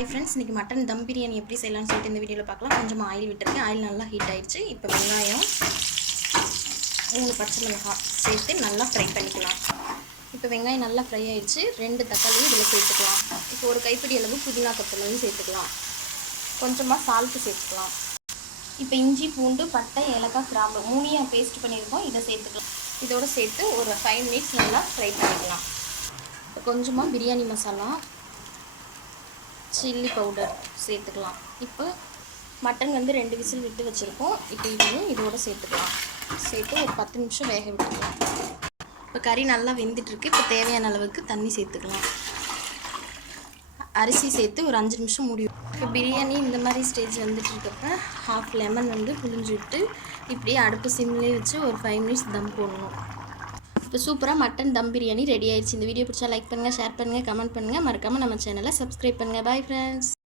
Hi friends, இன்றைக்கி mutton தம் பிரியாணி எப்படி செய்யலாம்னு சொல்லிட்டு இந்த வீடியோவில் பார்க்கலாம். கொஞ்சமாக ஆயில் விட்டுருக்கேன். ஆயில் நல்லா ஹீட் ஆகிடுச்சு. இப்போ வெங்காயம் 3 பச்சை மிளகாய் சேர்த்து நல்லா ஃப்ரை பண்ணிக்கலாம். இப்போ வெங்காயம் நல்லா ஃப்ரை ஆகிடுச்சு. 2 தக்காளியும் இதில் சேர்த்துக்கலாம். இப்போ ஒரு கைப்பிடி அளவு புதினா கொத்தமல்லி சேர்த்துக்கலாம். கொஞ்சமாக சால்ட்டு சேர்த்துக்கலாம். இப்போ இஞ்சி பூண்டு பட்டை ஏலக்காய் கிராம்பு 3 பேஸ்ட் பண்ணியிருக்கோம். இதை சேர்த்துக்கலாம். இதோடு சேர்த்து ஒரு 5 மினிட்ஸ் நல்லா ஃப்ரை பண்ணிக்கலாம். இப்போ கொஞ்சமாக பிரியாணி மசாலா சில்லி பவுடர் சேர்த்துக்கலாம். இப்போ மட்டன் 2 விசில் விட்டு வச்சுருக்கோம். இப்போ இதையும் இதோடு சேர்த்துக்கலாம். சேர்த்து ஒரு 10 நிமிஷம் வேக விட்டுக்கலாம். இப்போ கறி நல்லா வெந்துட்டுருக்கு. இப்போ தேவையான அளவுக்கு தண்ணி சேர்த்துக்கலாம். அரிசி சேர்த்து ஒரு 5 நிமிஷம் மூடி. இப்போ பிரியாணி இந்த மாதிரி ஸ்டேஜ் வந்துட்டு இருக்கப்ப ஹாஃப் லெமன் புழிஞ்சு விட்டு இப்படியே அடுப்பு சிம்லேயே வச்சு ஒரு 5 மினிட்ஸ் தம் போடணும். இப்போ சூப்பராக மட்டன் தம் பிரியாணி ரெடி ஆயிடுச்சு. இந்த வீடியோ பிடிச்சா லைக் பண்ணுங்கள், ஷேர் பண்ணுங்கள், கமெண்ட் பண்ணுங்கள். மறக்காமல் நம்ம சேனலை சப்ஸ்கிரைப் பண்ணுங்கள். Bye friends.